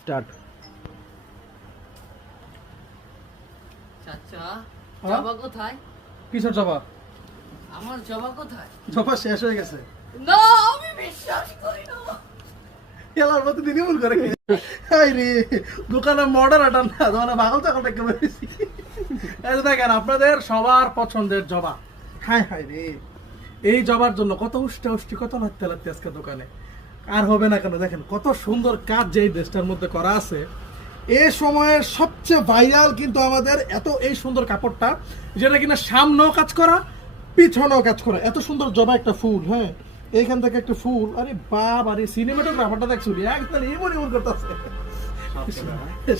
Start. চাচা হ্যাঁ? জবা কোথায়? কিসের জবা? আমার জবা কোথায়? জবা শেষ হয়ে গেছে। না আমি বিশ্বাস করি না। এলার মতো দিনই ভুল করে এই রে দোকানে মর্ডার আটান না দোকানে পাগল চাকল দেখতে পেরেছি। এই যে দেখেন আপনাদের সবার পছন্দের জবা। হায় হায় রে, এই জবার জন্য কত উষ্টি কত লাগতে লাগতে আজকে দোকানে আর হবে না কেন। দেখেন কত সুন্দর কাজ যে এই ড্রেসটার মধ্যে করা আছে। এই সময়ের সবচেয়ে ভাইরাল কিন্তু আমাদের এত এই সুন্দর কাপড়টা, যেটা কিনা সামনেও কাজ করা পিছনেও কাজ করা। এত সুন্দর জবা একটা ফুল, হ্যাঁ এইখান থেকে একটা ফুল। আরে বাপ, আরে সিনেমাটোগ্রাফারটা দেখছো একদম এমন এমন করতেছে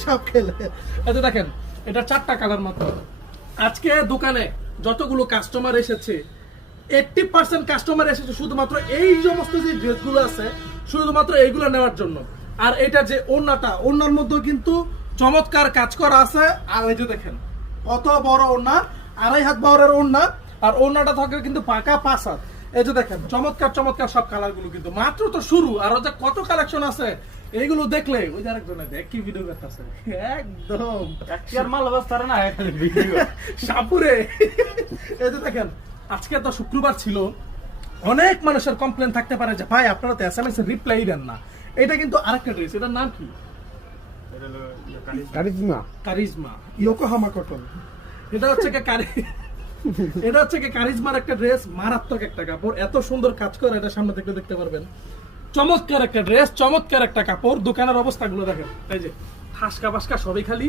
সব খেলে। আচ্ছা দেখেন এটা 4টা কালার মাত্র। আজকে দোকানে যতগুলো কাস্টমার এসেছে 80% কাস্টমার এসেছে শুধুমাত্র এই সমস্ত যে ড্রেসগুলো আছে শুধুমাত্র এইগুলো নেওয়ার জন্য। আর এটা যে ওড়নাটা, ওড়নার মধ্যে কিন্তু চমৎকার কাজ করা আছে। আর এই যে দেখেন কত বড় ওড়না, 2.5 হাত বহরের ওড়না। আর ওড়নাটা থাকে কিন্তু পাকা 5 হাত। এই যে দেখেন চমৎকার চমৎকার সব কালার গুলো কিন্তু মাত্র তো শুরু। আর যে কত কালেকশন আছে এইগুলো দেখলে ওই যে আরেকজনে দেখ কি ভিডিও করতেছে একদম মাল অবস্থা না খালি ভিডিও সাপুরে। এই যে দেখেন আজকে তো শুক্রবার ছিল, অনেক মানুষের কমপ্লেন থাকতে পারে যে ভাই আপনারা তো এসএমএস এর রিপ্লাই দেন না। এটা কিন্তু আরেকটা ড্রেস, এটার নাম কি? কারিজমা। Charisma Yokohama cotton. এটা হচ্ছে এটা হচ্ছে কারিজমার একটা ড্রেস, মারাত্মক একটা কাপড়, এত সুন্দর কাজ করে। এটা সামনে থেকে দেখতে পারবেন, চমৎকার একটা ড্রেস, চমৎকার একটা কাপড়। দোকানের অবস্থাগুলো দেখেন, এই যে ঠাসকা বাসকা সবই খালি।